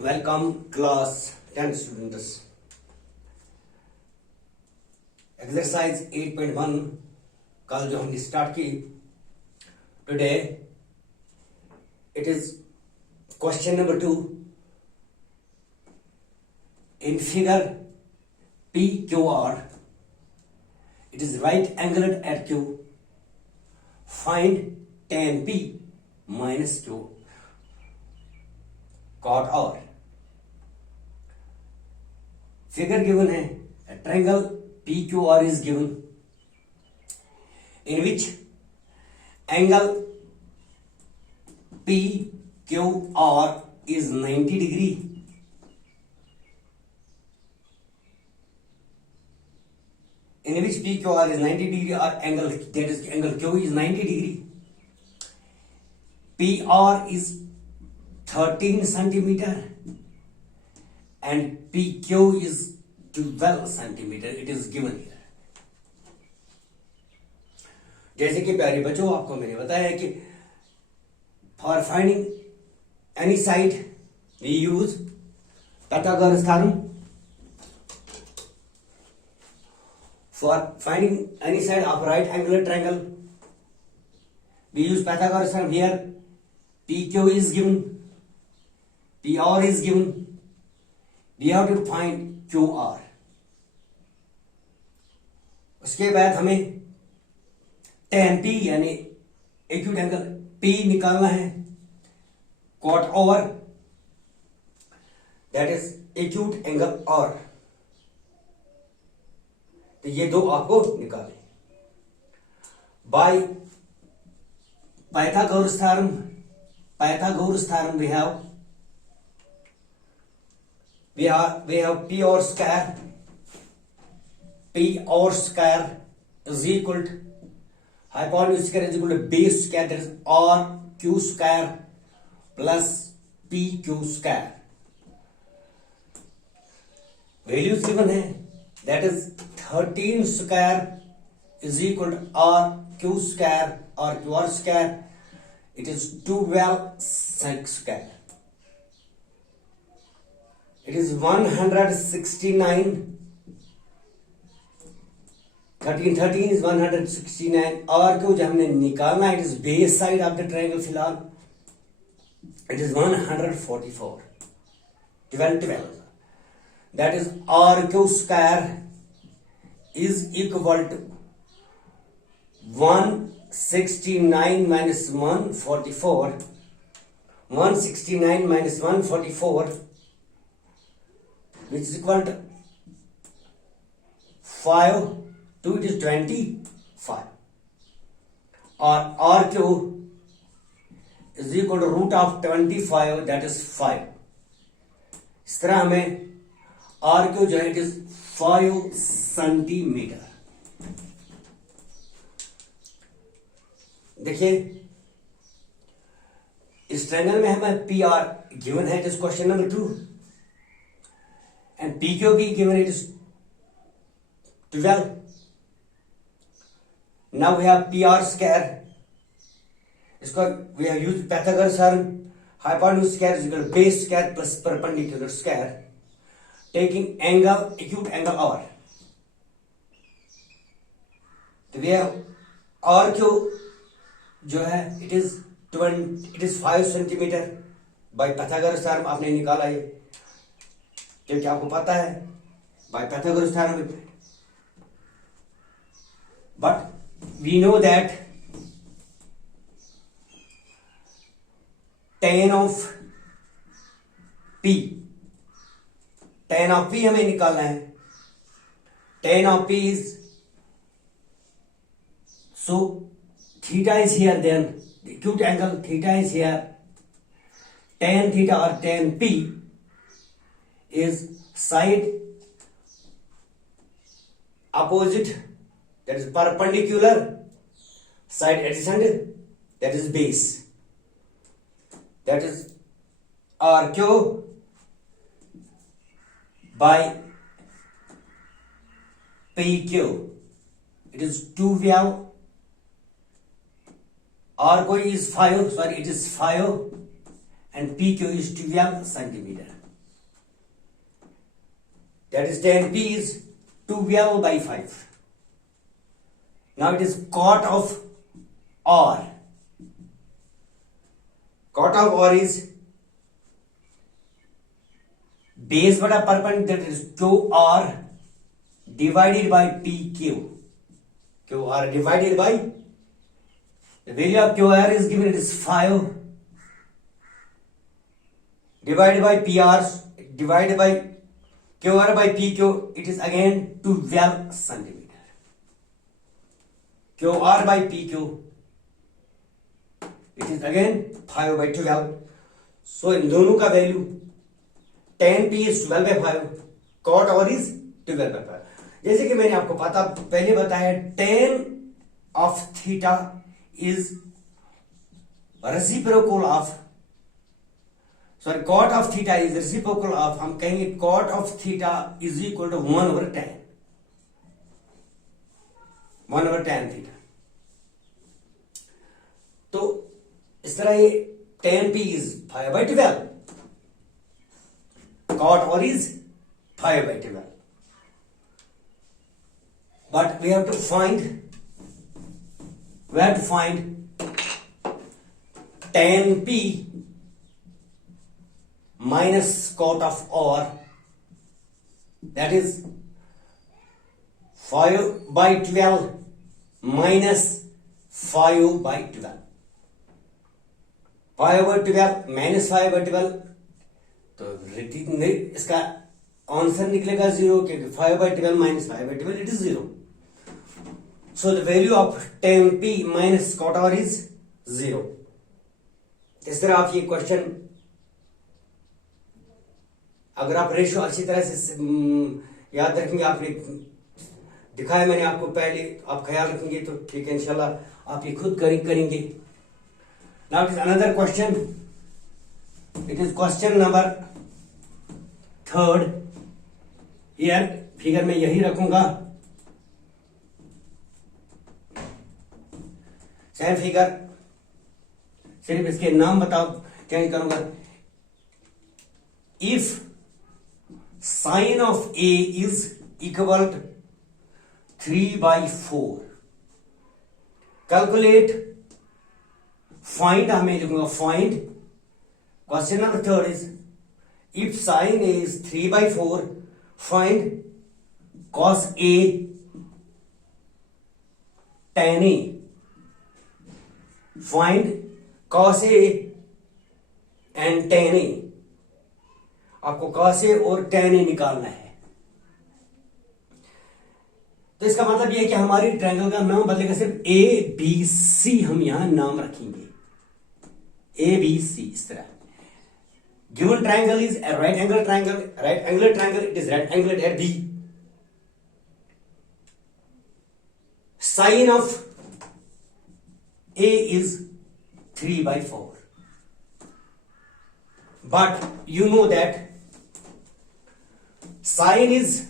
Welcome class 10 students. Exercise 8.1 कल जो हमने स्टार्ट की, today it is question number 2 in figure PQR. It is right angled at Q. Find tan P minus Q cot R. Figure given है, a triangle PQR is given in which angle PQR is 90 degree. In which PQR is 90 degree or angle, that is angle Q is 90 degree. PR is 13 centimeter and PQ is 12 centimeter. It is given here. जैसे कि प्यारे बच्चों, आपको मैंने बताया कि for finding any side we use Pythagoras theorem. For finding any side of right angular triangle, we use Pythagoras theorem. Here PQ is given, PR is given. We have to find QR. उसके बाद हमें tan P यानी acute angle P निकालना है, cot R, that is acute angle R. तो ये दो आपको निकालें bye Pythagoras theorem. Pythagoras theorem we have P R square. P R square is equal to hypotenuse square is equal to base square, that is R Q square plus P Q square. Values given है, that is 13 square is equal to R Q square or QR square. It is 12 square. It is 169. 13 is 169. R Q जो हमने निकालना है, it is base side of the triangle. फिलहाल it is 144. 12. That is R Q square is equal to 169 minus 144. 169 minus 144, which is equal to 5. 2 it is 25. Or RQ is equal to root of 25, that is 5. इस तरह हमें RQ जो है, it is 5 centimetre. देखिए इस triangle में हमें PR given है, it is question number 2, and PQ भी गिवन है, it is 12. Now we have PR square. इसको we have used Pythagoras theorem. Hypotenuse square is equal to base square plus perpendicular square, taking angle acute angle R. तो we have RQ जो है, it is 5 centimetre bye Pythagoras theorem. आपने निकाला ये, क्योंकि आपको पता है bye Pythagoras theorem. But we know that tan of P हमें निकालना है. Tan of P is, so theta is here, then the acute angle theta is here. Tan theta or tan P is side opposite, that is perpendicular, side adjacent, that is base, that is RQ by PQ. It is 12. R कोई is 5, sorry, it is 5 and PQ is 12 centimeter. that is tan P is 12 by 5. Now it is cot of R. Cot of R is base बटा perpendicular, that is QR divided by PQ. QR divided by, the value of QR is given, it is 5 divided by PR divided by QR by PQ, it is again 12 centimeter. QR by PQ, it is again 5 by 12. So इन दोनों का value tan P is 12 by 5, cot R is 12 by 5. जैसे कि मैंने आपको पहले बताया, tan of theta is reciprocal of, sorry, cot of theta is reciprocal of, हम कहेंगे cot of theta is equal to 1 over tan, 1 over tan theta. तो इस तरह ये tan P is 5 by 12, cot R is 5 by 12. But we have to find tan P minus cot of R, that is 5 by 12 minus 5 by 12. 5 by 12 minus 5 by 12, तो इसका answer निकलेगा 0, क्योंकि 5 by 12 minus 5 by 12 it is 0. So the value of tan P minus cot R is 0. इस तरह आप ये question, अगर आप रेशियो अच्छी तरह से याद रखेंगे, आपने दिखाया मैंने आपको पहले, आप ख्याल रखेंगे तो ठीक है, इंशाल्लाह आप ये खुद करेंगे. Now it is another question. It is question number 3rd. Here figure में यही रखूंगा, सेम फिगर, सिर्फ इसके नाम चेंज करूंगा. If sin of A is equal to 3 by 4, calculate, find, हमें लिखूंगा find. Question number 3rd is, if sin A is 3 by 4, find cos A tan A. Find cos A and tan A. आपको cos A और tan A निकालना है. तो इसका मतलब यह है कि हमारी ट्रायंगल का नाम बदलेगा, सिर्फ ABC हम यहां नाम रखेंगे, ABC. इस तरह given triangle is a right angle triangle, it is right angled at B. Sin of A is 3 by 4. But you know that sin is,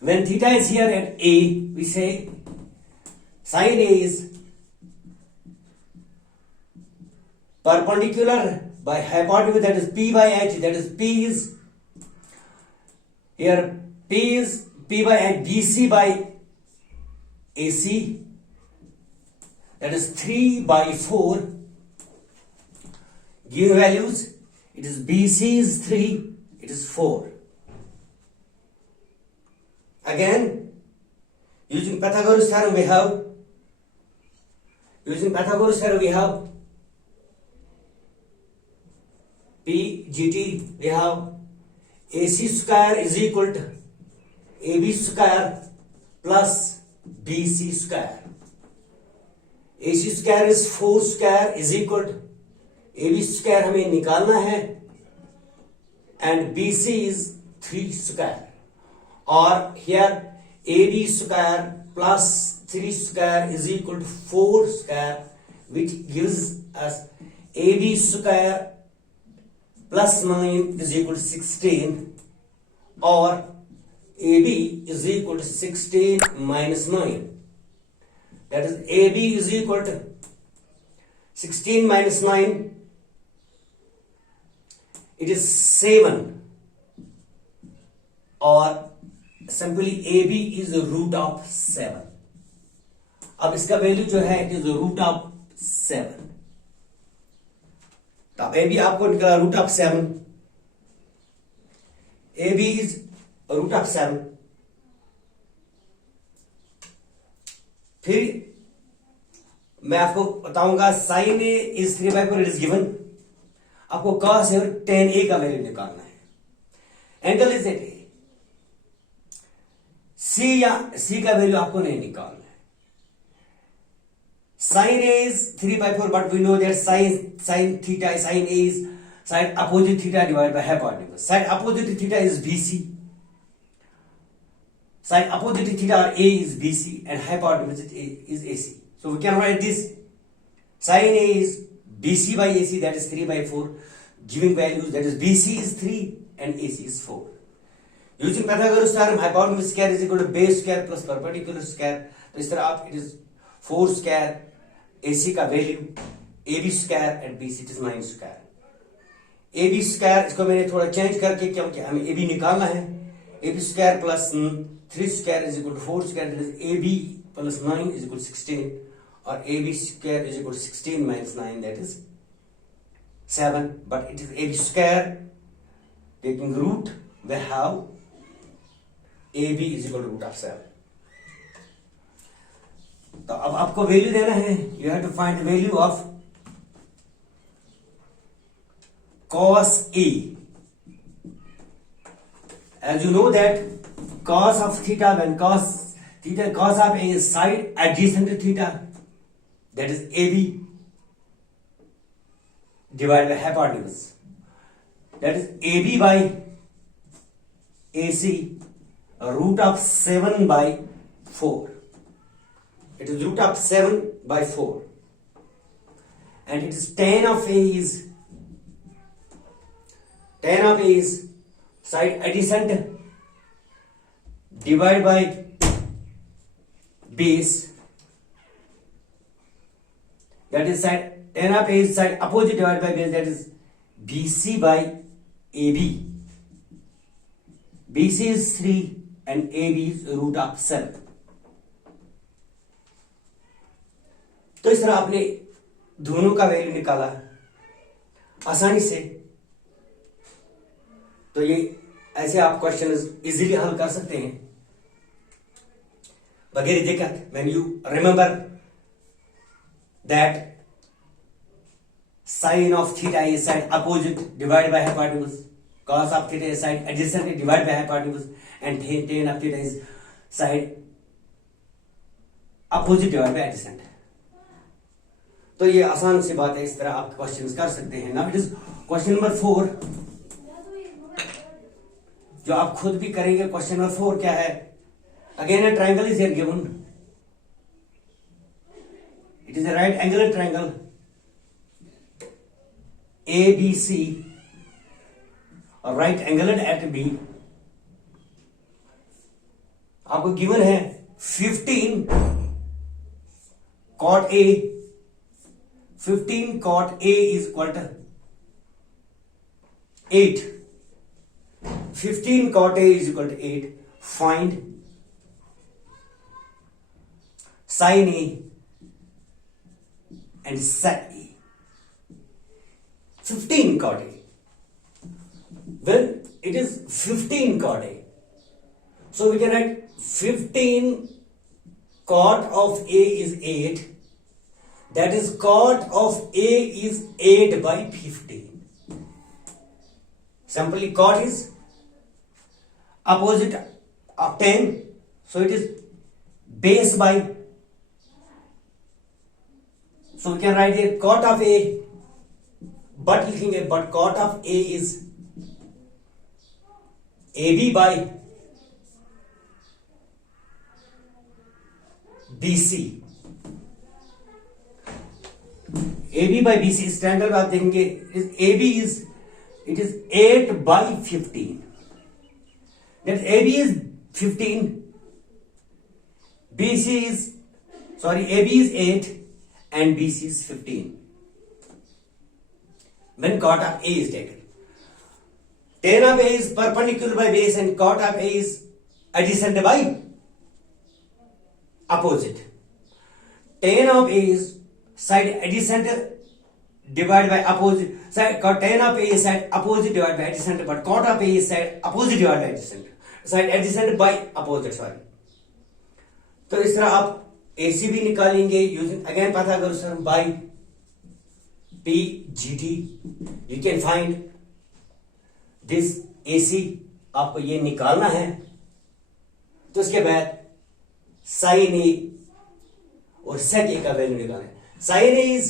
when theta is here at A, we say sin A is perpendicular by hypotenuse, that is P by H, that is P is here, P by H, BC by AC, that is 3 by 4. Given values, it is BC is 3, it is 4. Again, using Pythagoras theorem we have, PGT, we have AC square is equal to AB square plus BC square. AC square is 4 square is equal to AB square हमें निकालना है, and BC is 3 square. Or here AB square plus 3 square is equal to 4 square, which gives us AB square plus 9 is equal to 16, or AB is equal to 16 minus 9. That is AB is equal to 16 minus 9. It is 7. और simply A B is root of 7। अब इसका value जो है it is root of 7। तो अब ए B आपको निकला root of 7। A B is root of 7। फिर मैं आपको बताऊंगा sine A is 3/4 it is given. आपको कॉस और tan ए का वैल्यू निकालना है। Angle is at A. C का वैल्यू आपको नहीं निकालना है। Sine A is 3/4 but we know that sine theta sine A is side opposite theta divide by hypotenuse. Side opposite theta is BC। Side opposite theta or A is BC and hypotenuse is AC. So we can write this sin A is BC by AC, that is 3/4, giving values that is BC is 3 and AC is 4. Using Pythagoras theorem, hypotenuse square is equal to base square plus perpendicular square. तो इस तरह आप it is 4 square AC का value AB square and BC it is 9 square. AB square इसको मैंने थोड़ा change करके क्योंकि हमें AB निकालना है। AB square plus 3 square is equal to 4 square, that is AB plus 9 is equal to 16, or AB square is equal to 16 minus 9, that is 7, but it is AB square taking root, we have AB is equal to root of 7. तो अब आपको value देना है। You have to find the value of cos A. As you know that cos of theta, when cos of A is side adjacent to theta, that is AB divided by hypotenuse, that is AB by AC root of 7 by 4. It is root of 7 by 4, and it is tan of A is side adjacent divided by base, that is side tan of A is side opposite divided by base, that is BC by AB. BC is 3 and AB is root of 7. तो इस तरह आपने दोनों का value निकाला आसानी से। तो ये ऐसे आप क्वेश्चन इजीली हल कर सकते हैं बगैर दिक्कत। When you remember that sine of theta is side opposite divide by hypotenuse, cos of theta is side adjacent divided by hypotenuse, and tan of theta is side opposite divided by adjacent. तो ये आसान सी बात है, इस तरह आप questions कर सकते हैं। Now it is question number 4 जो आप खुद भी करेंगे। क्वेश्चन नंबर 4 क्या है? Again a triangle is here given. It is a right angular triangle ABC, or right angled at B. आपको गिवन है 15 cot A. 15 cot A is equal to 8. 15 cot A is equal to 8. Find sin A and sec A. 15 cot A. When it is 15 cot A, so we can write 15 cot of A is 8. That is cot of A is 8 by 15. Simply cot is opposite of tan, so it is base by, so we can write here cot of A, but लिखेंगे but cot of A is AB by BC. AB by BC इस triangle में आप देखेंगे AB is it is 8 by 15. That AB is 15. BC is AB is 8 and BC is 15. When cot of A is taken, tan of A is perpendicular by base and cot of A is adjacent by opposite. Tan of A is side adjacent divided by opposite. Side tan of A is side opposite divided by adjacent, but cot of A is side opposite divided by adjacent. Side adjacent by opposite, sorry. तो इस तरह आप AC भी निकालेंगे using again पता करो sir by PGT you can find this AC आपको ये निकालना है। तो उसके बाद साइन ए और सेक ए का वैल्यू निकालना है। Sine A is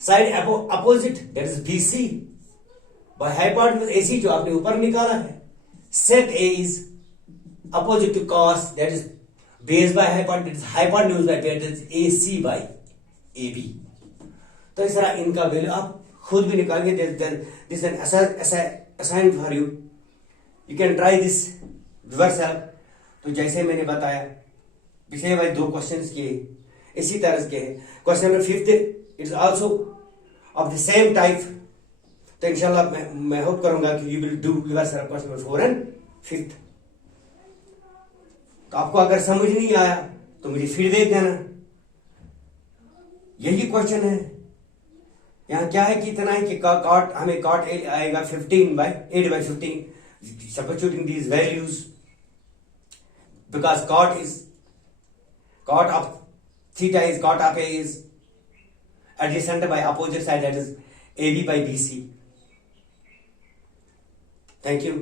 side opposite that is BC by hypotenuse AC जो आपने ऊपर निकाला है। Sec A is opposite to cos that is base by hypotenuse by that is AC by AB। तो इस तरह इनका वैल्यू आप खुद भी निकालेंगे। This an assignment for you, you can try this yourself. तो जैसे मैंने बताया पिछले वाले 2 क्वेश्चंस के इसी तरह के हैं। Question number 5 it is also of the same type. तो इंशाल्लाह मैं होप करूंगा कि you will do yourself question number 4 and 5। तो आपको अगर समझ नहीं आया तो मुझे फीडबैक देना। यही क्वेश्चन है। यहां क्या है कि इतना है कि कॉट हमें कॉट आएगा 8/15 substituting these values because cot of theta is cot of A is adjacent by opposite side that is AB by BC। Thank you।